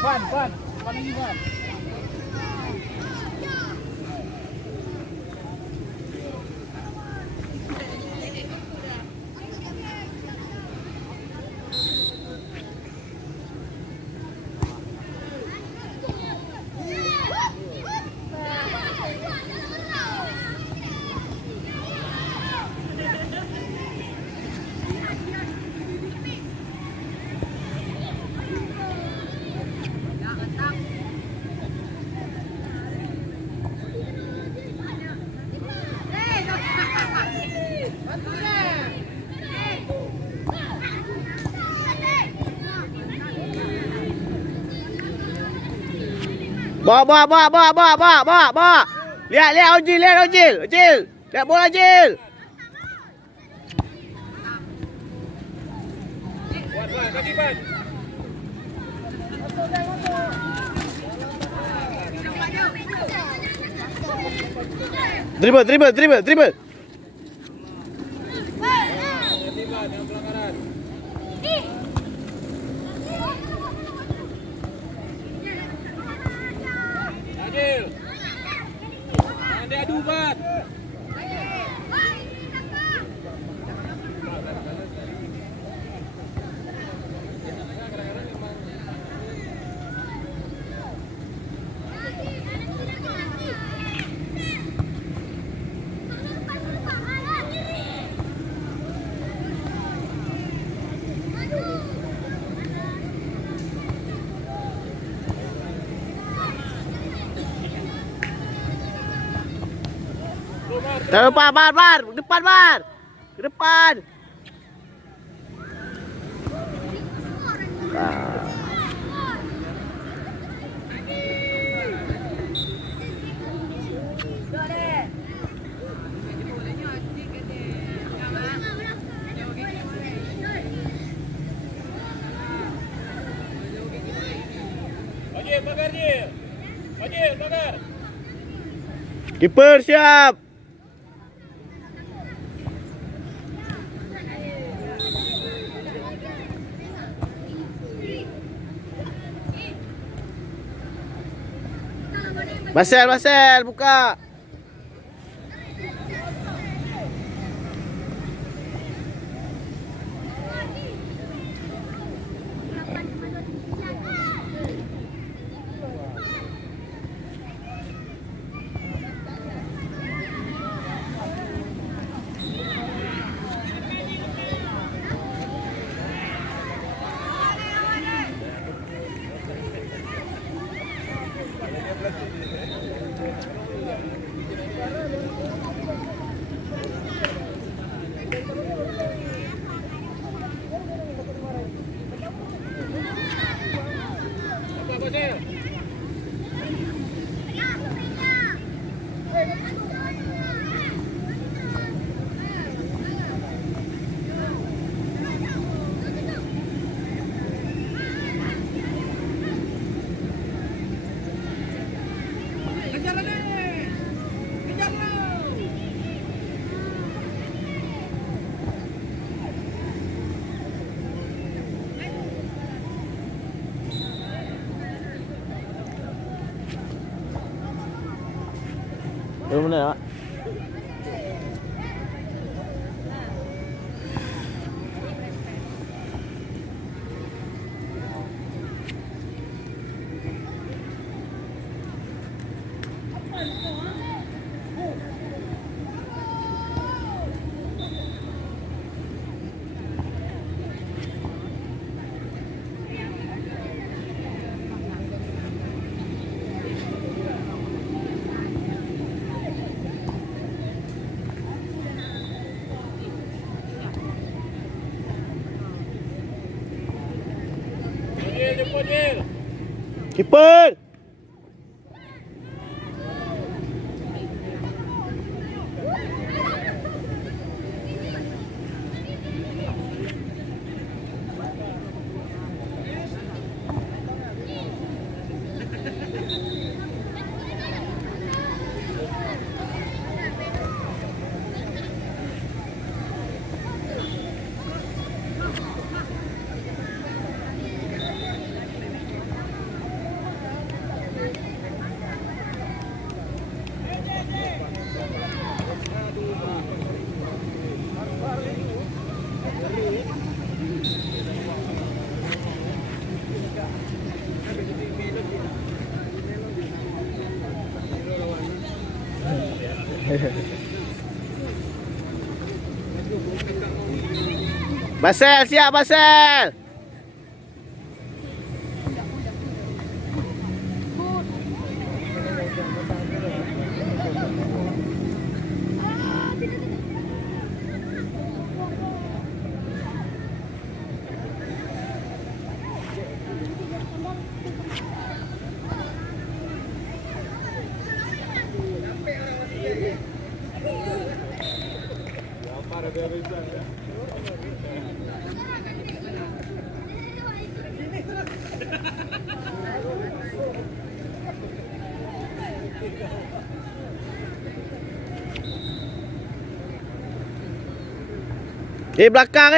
Puan lagi Puan. Bawa. Lihat Ojil. Lihat bola Ojil. Dribble. Dia adu Bat. Bar. Ke depan. Ojil, pagar. Kiper siap. Marcel buka. Belum mana, Pak? Kiper. Basel siap Basel. Belakang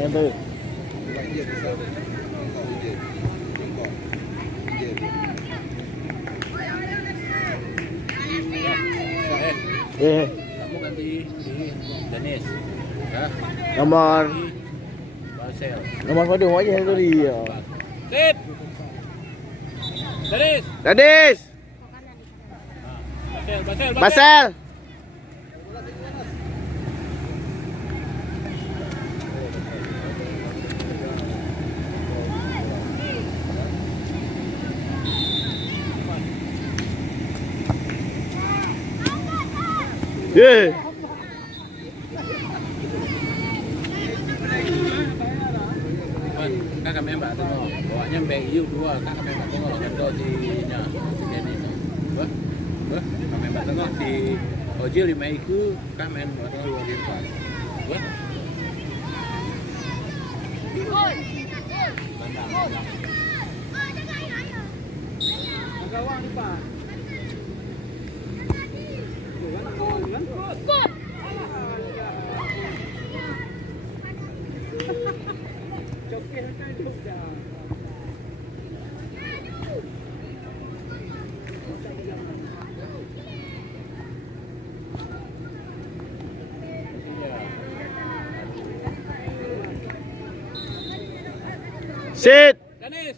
Yang tu. Kamu ganti Dennis. Ya. Nomor Basel. Nomor kodong aja tu dia. Sit. Dennis. Gadis. Basel. Basel. Kakak membak tengok. Bawanya beg you dua. Kakak membak tengok kendo si nya. Si Dennis. Wah. Kakak membak tengok si Ojil 5 iku kah main buat dua di depan. Wah. Gawang depan. Sit. Dennis.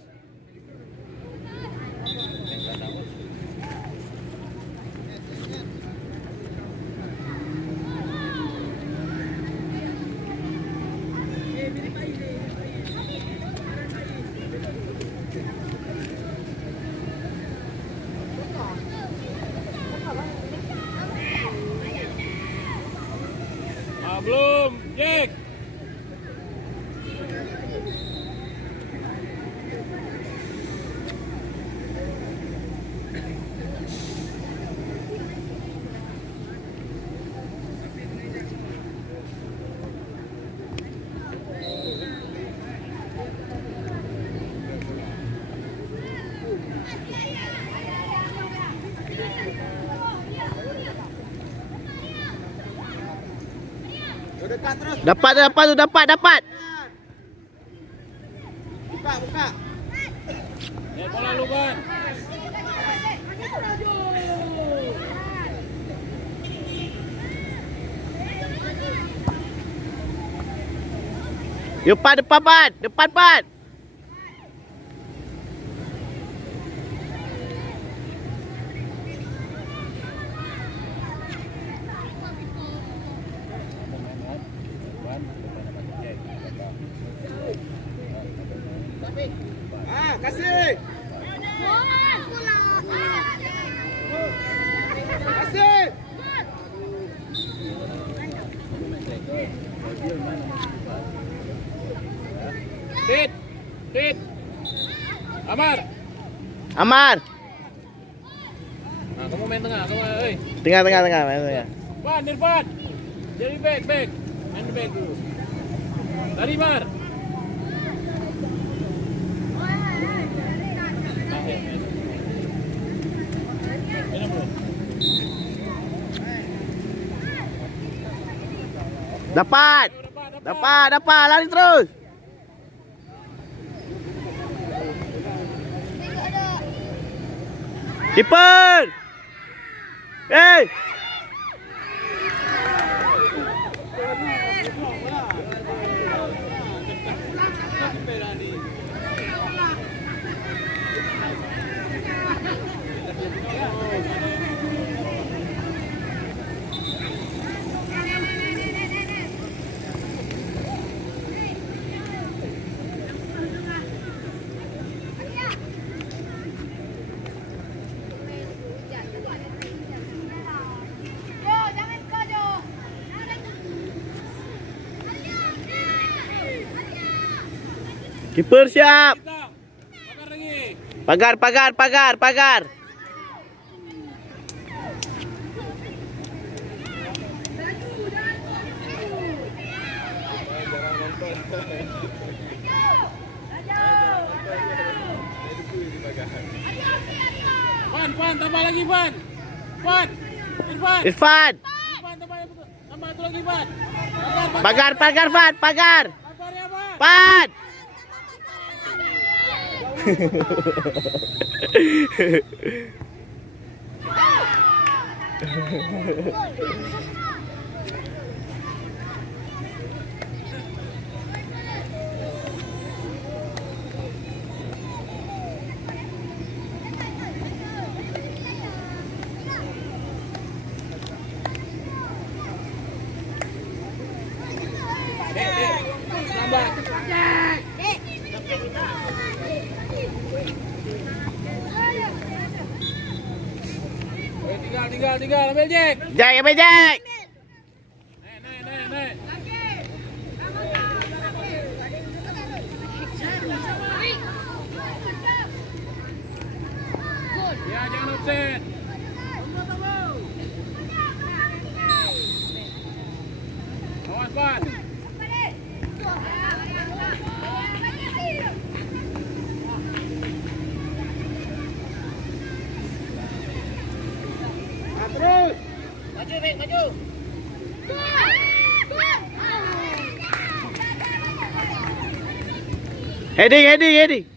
Belum, Jack. Dapat. Buka. Ya bola lu, Ban. Depan, Pat. Kasih. Sit. Amar. Nah, Kamu main tengah, kamu, Tengah. Ban, Irfan. Jadi back. Main back dulu. Dari Mar. Dapat. Dapat. Lari terus. Keeper. Hey. Keeper siap. Pagar. Fan, tambah lagi Fan. Irfan. Irfan. Tambah satu lagi Fan. Pagar, Fat. Pagar. Sabar ya, Fan. Fat. Tinggal, ambil Jack. Jack, ambil Jack. Naik. Ya, jangan offset. Awas, Pan. Terus. Maju. Heading.